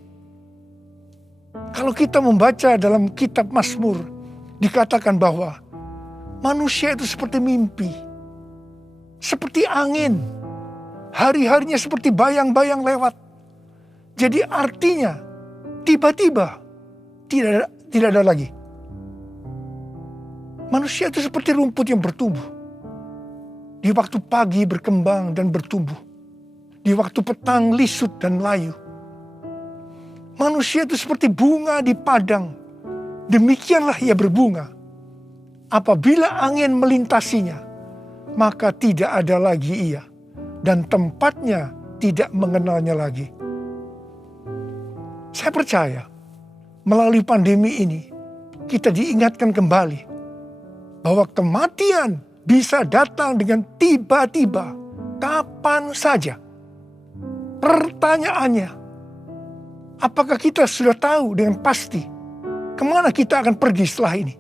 Kalau kita membaca dalam kitab Mazmur, dikatakan bahwa manusia itu seperti mimpi, seperti angin, hari-harinya seperti bayang-bayang lewat. Jadi artinya tiba-tiba tidak ada lagi. Manusia itu seperti rumput yang bertumbuh. Di waktu pagi berkembang dan bertumbuh. Di waktu petang lisut dan layu. Manusia itu seperti bunga di padang. Demikianlah ia berbunga. Apabila angin melintasinya, maka tidak ada lagi ia. Dan tempatnya tidak mengenalnya lagi. Saya percaya melalui pandemi ini kita diingatkan kembali bahwa kematian bisa datang dengan tiba-tiba, kapan saja. Pertanyaannya, apakah kita sudah tahu dengan pasti kemana kita akan pergi setelah ini?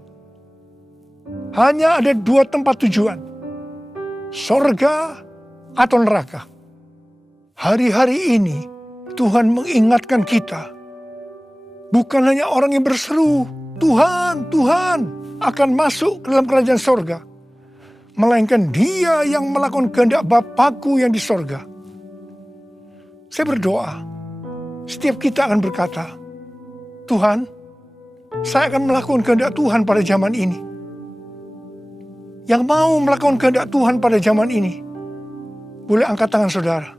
Hanya ada 2 tempat tujuan, sorga atau neraka. Hari-hari ini Tuhan mengingatkan kita, bukan hanya orang yang berseru, Tuhan, Tuhan, akan masuk ke dalam kerajaan sorga. Melainkan dia yang melakukan kehendak Bapakku yang di sorga. Saya berdoa, setiap kita akan berkata, Tuhan, saya akan melakukan kehendak Tuhan pada zaman ini. Yang mau melakukan kehendak Tuhan pada zaman ini, boleh angkat tangan saudara.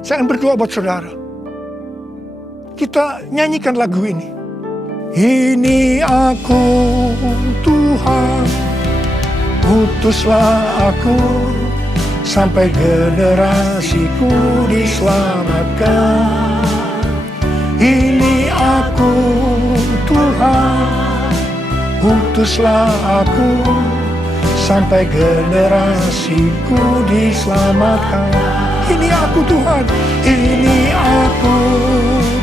Saya akan berdoa buat saudara. Kita nyanyikan lagu ini. Ini aku Tuhan, utuslah aku, sampai generasiku diselamatkan. Ini aku Tuhan, utuslah aku, sampai generasiku diselamatkan. Ini aku Tuhan, ini aku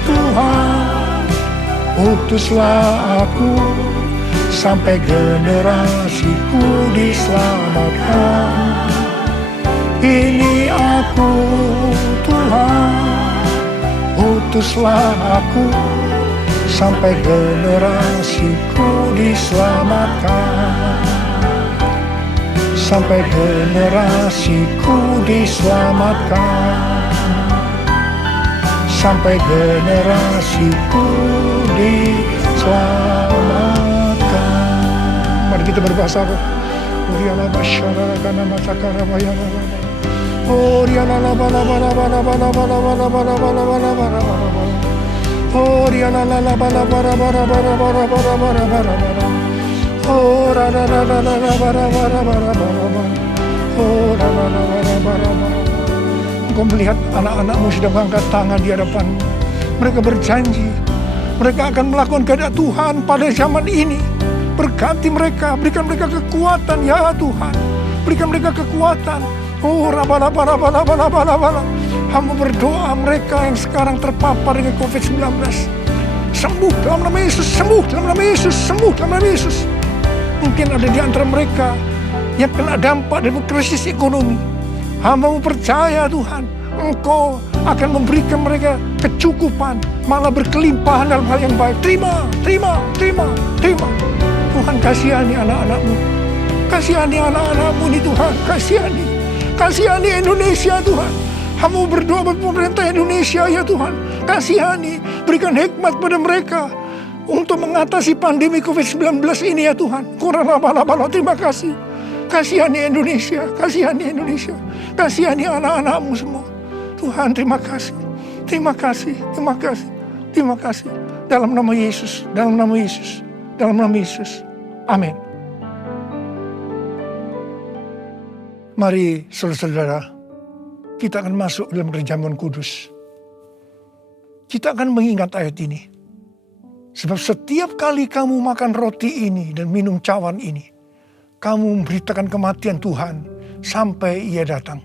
Tuhan, utuslah aku, sampai generasiku diselamatkan. Ini aku Tuhan, utuslah aku, sampai generasiku diselamatkan. Sampai generasiku diselamatkan. Sampai generasiku diselamatkan. Mari kita berbahasa roh. Engkau melihat anak-anakmu sudah mengangkat tangan di hadapan. Mereka berjanji, mereka akan melakukan kehendak Tuhan pada zaman ini. Berkati mereka, berikan mereka kekuatan ya Tuhan. Berikan mereka kekuatan. Hamba berdoa mereka yang sekarang terpapar dengan COVID-19. Sembuh dalam nama Yesus, sembuh dalam nama Yesus, sembuh dalam nama Yesus. Mungkin ada di antara mereka yang kena dampak dari krisis ekonomi. Hamba percaya Tuhan, Engkau akan memberikan mereka kecukupan, malah berkelimpahan dalam hal yang baik. Terima. Tuhan kasihani anak-anak-Mu. Kasihani anak-anak-Mu ini Tuhan, kasihani Indonesia Tuhan. Hamba berdoa buat pemerintah Indonesia ya Tuhan. Kasihani, berikan hikmat pada mereka untuk mengatasi pandemi COVID-19 ini ya Tuhan. Terima kasih. Kasihani Indonesia, kasihani anak-anak-Mu semua. Tuhan terima kasih. Dalam nama Yesus. Amin. Mari saudara-saudara, kita akan masuk dalam kerajaan kudus. Kita akan mengingat ayat ini. Sebab setiap kali kamu makan roti ini dan minum cawan ini, kamu memberitakan kematian Tuhan sampai Ia datang.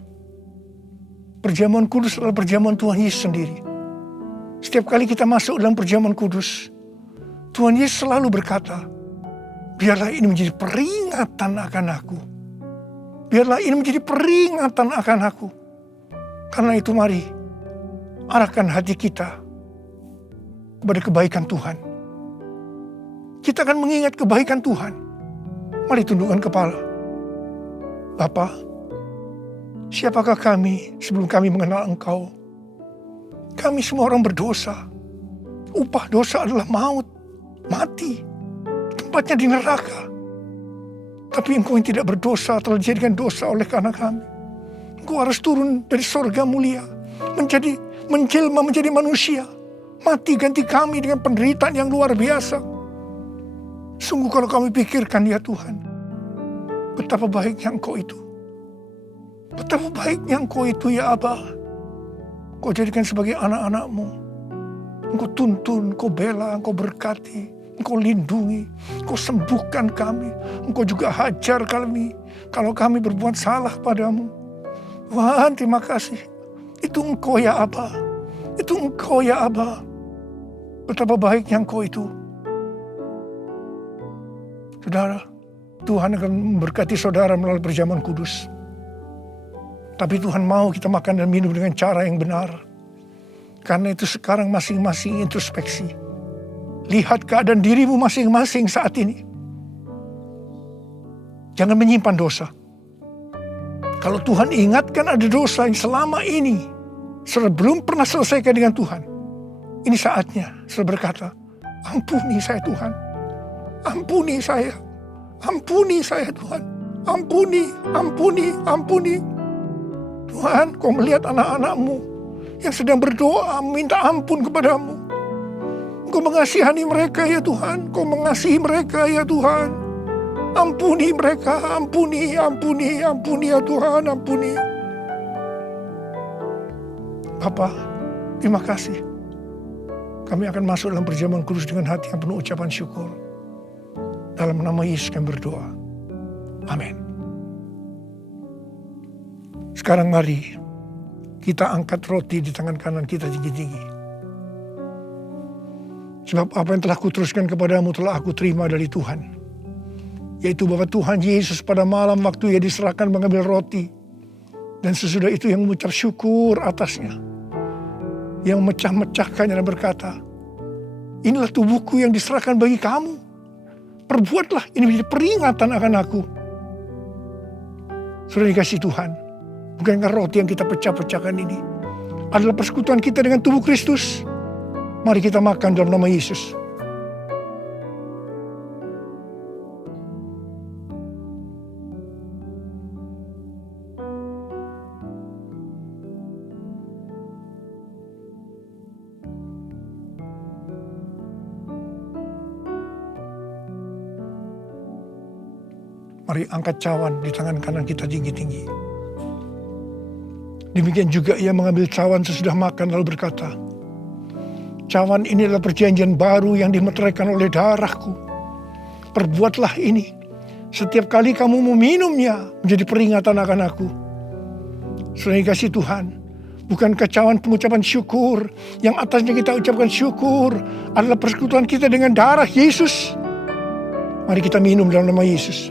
Perjamuan kudus adalah perjamuan Tuhan Yesus sendiri. Setiap kali kita masuk dalam perjamuan kudus, Tuhan Yesus selalu berkata, biarlah ini menjadi peringatan akan aku. Biarlah ini menjadi peringatan akan aku. Karena itu mari, arahkan hati kita kepada kebaikan Tuhan. Kita akan mengingat kebaikan Tuhan. Mari tundukkan kepala. Bapa, siapakah kami sebelum kami mengenal Engkau? Kami semua orang berdosa. Upah dosa adalah maut, mati. Tempatnya di neraka. Tapi Engkau yang tidak berdosa telah dijadikan dosa oleh karena kami. Engkau harus turun dari sorga mulia, menjelma menjadi manusia. Mati ganti kami dengan penderitaan yang luar biasa. Sungguh kalau kami pikirkan ya Tuhan, betapa baiknya Engkau itu. Betapa baiknya Engkau itu ya Aba. Engkau jadikan sebagai anak-anak-Mu. Engkau tuntun, Engkau bela, Engkau berkati, Engkau lindungi, Engkau sembuhkan kami. Engkau juga hajar kami kalau kami berbuat salah padamu. Tuhan, terima kasih. Itu Engkau ya Aba. Itu Engkau ya Aba. Betapa baiknya Engkau itu. Saudara, Tuhan akan memberkati saudara melalui perjamuan kudus. Tapi Tuhan mau kita makan dan minum dengan cara yang benar. Karena itu sekarang masing-masing introspeksi. Lihat keadaan dirimu masing-masing saat ini. Jangan menyimpan dosa. Kalau Tuhan ingatkan ada dosa yang selama ini belum pernah selesaikan dengan Tuhan, ini saatnya saya berkata, ampuni saya Tuhan. Ampuni saya. Ampuni saya Tuhan. Ampuni, ampuni, ampuni. Tuhan, Kau melihat anak-anak-Mu yang sedang berdoa minta ampun kepadamu. Kau mengasihani mereka ya Tuhan. Kau mengasihi mereka ya Tuhan. Ampuni mereka, ampuni, ampuni, ampuni ya Tuhan, ampuni. Bapa, terima kasih. Kami akan masuk dalam perjamuan kudus dengan hati yang penuh ucapan syukur. Dalam nama Yesus kami berdoa. Amin. Sekarang mari kita angkat roti di tangan kanan kita tinggi-tinggi. Sebab apa yang telah kuteruskan kepadamu telah aku terima dari Tuhan. Yaitu bahwa Tuhan Yesus pada malam waktu Ia diserahkan mengambil roti. Dan sesudah itu yang mengucap syukur atasnya. Yang memecah-mecahkannya dan berkata, inilah tubuhku yang diserahkan bagi kamu. Perbuatlah ini menjadi peringatan akan aku. Sudah dikasih Tuhan. Bukankah roti yang kita pecah-pecahkan ini adalah persekutuan kita dengan tubuh Kristus? Mari kita makan dalam nama Yesus. Mari angkat cawan di tangan kanan kita tinggi-tinggi. Demikian juga Ia mengambil cawan sesudah makan lalu berkata, cawan ini adalah perjanjian baru yang dimeteraikan oleh darahku. Perbuatlah ini setiap kali kamu meminumnya menjadi peringatan akan aku. Sudah dikasih Tuhan, bukankah cawan pengucapan syukur yang atasnya kita ucapkan syukur adalah persekutuan kita dengan darah Yesus? Mari kita minum dalam nama Yesus.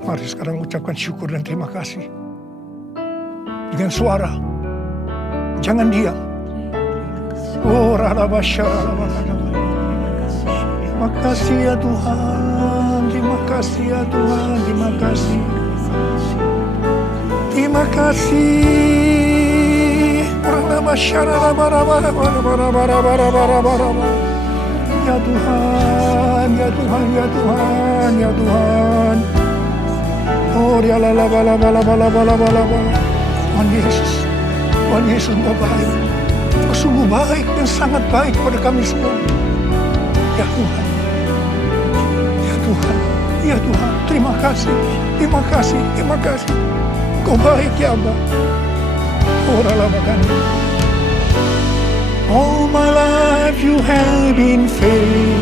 Mari sekarang ucapkan syukur dan terima kasih. Dengan suara. Jangan diam. Oh, terima kasih ya Tuhan. Terima kasih ya Tuhan. Terima kasih. Terima kasih. Ya Tuhan, ya Tuhan, ya Tuhan, ya Tuhan. Oh, dia la bala. Tuhan Yesus Engkau baik. Engkau sungguh baik dan sangat baik pada kami semua. Ya Tuhan, ya Tuhan, ya Tuhan. Terima kasih, terima kasih, terima kasih. Kau baik ya Allah. All my life you have been faithful.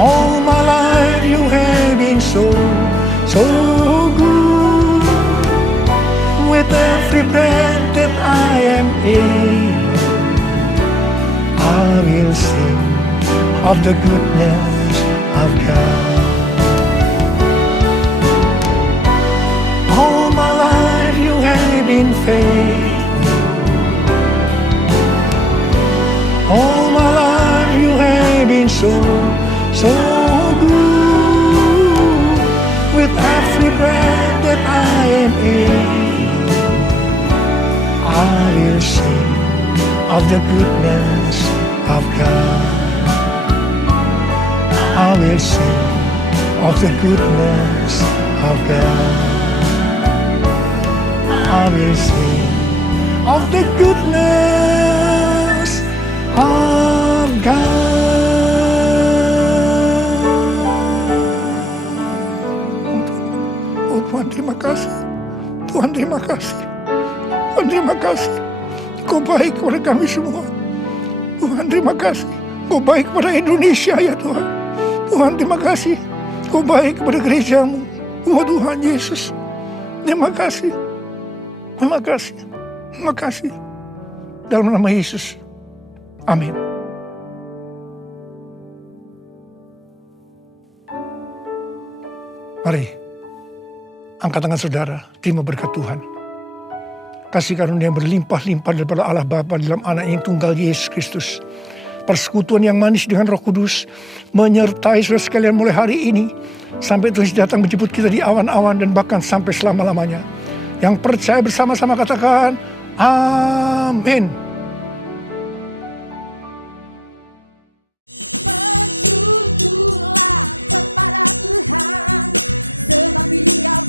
All my life you have been so good. With every breath that I am able, I will sing of the goodness of God. All my life you have been faithful. All my life you have been so good. With every breath that I am able, I will sing of the goodness of God. I will sing of the goodness of God. I will sing of the goodness of God. Oh Tuhan, terima kasih. Tuhan, terima kasih. Tuhan, terima kasih. Kau baik kepada kami semua. Tuhan, terima kasih. Kau baik kepada Indonesia ya Tuhan. Tuhan, terima kasih. Kau baik kepada gerejamu. Oh Tuhan Yesus, terima kasih. Terima kasih. Terima kasih. Dalam nama Yesus. Amin. Mari, angkat tangan saudara, terima berkat Tuhan. Kasih karunia yang berlimpah-limpah daripada Allah Bapa dalam anak yang tunggal Yesus Kristus. Persekutuan yang manis dengan Roh Kudus menyertai saudara sekalian mulai hari ini sampai Tuhan datang menjemput kita di awan-awan dan bahkan sampai selama-lamanya. Yang percaya bersama-sama katakan, amin. Bersyukurlah kepada Tuhan, sebab Dia